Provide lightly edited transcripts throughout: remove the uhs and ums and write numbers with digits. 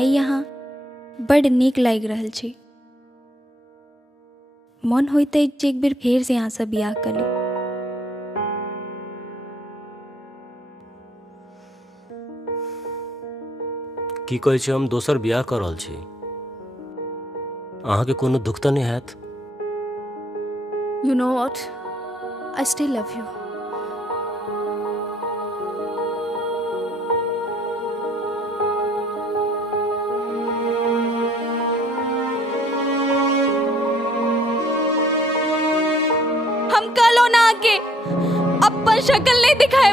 आइ यहाँ बड़ नीक लागि रहल छी। मन होइत अछि जे एक बेर फेर से यहाँ से बियाह कर ली। की कहै छै, हम दोसर बियाह कर रहल छी। अहाँके कोनो दुख तऽ नहि हैत? You know what? I still love you. हम कल ना आके अपन शक्ल नहीं दिखाए।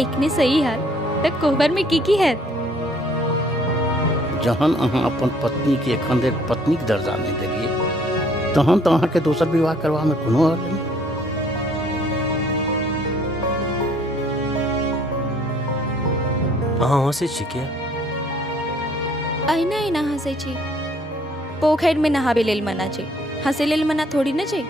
एकने सही है तक कोहबर में की है। जहन अहाँ अपन पत्नी के एखन धरि पत्नीक दर्जा नहीं देलिए तहन तो अहाँ के दोसर विवाह करवा में कोनो हर्ज नहीं। अहाँ हंसै छी क्या? अहिना अहिना हंसै छी। पोखर में नहाबे लेल मना छै, हंसे लेल मना थोड़ी न छै।